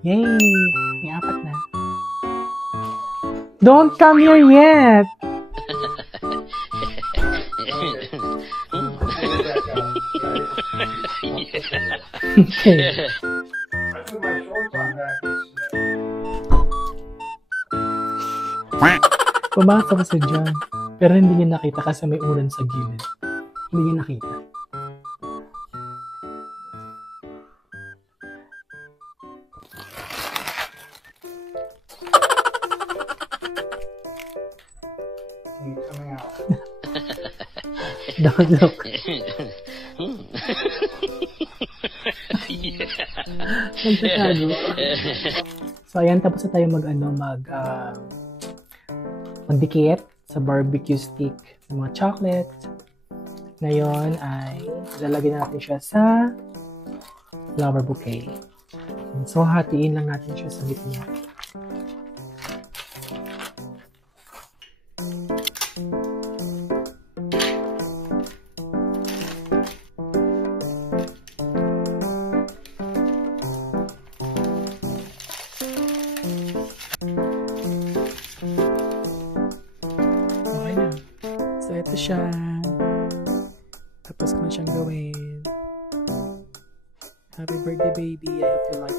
Yay! May 4 na. Don't come here yet! Okay. I put my shorts on back. Pumasok kasi dyan. Pero hindi niya nakita kasi may ulan sa gilid. Hindi niya nakita. He's coming out. Don't look. Nagtatago. So, ayan. Tapos na tayo magdikit sa barbecue stick ng mga chocolate. Ngayon ay lalagyan natin siya sa flower bouquet. So, hatiin lang natin siya sa gitna. Okay na. So, ito siya. Tapos ko na siyang gawin. Happy birthday, baby. I hope you like it.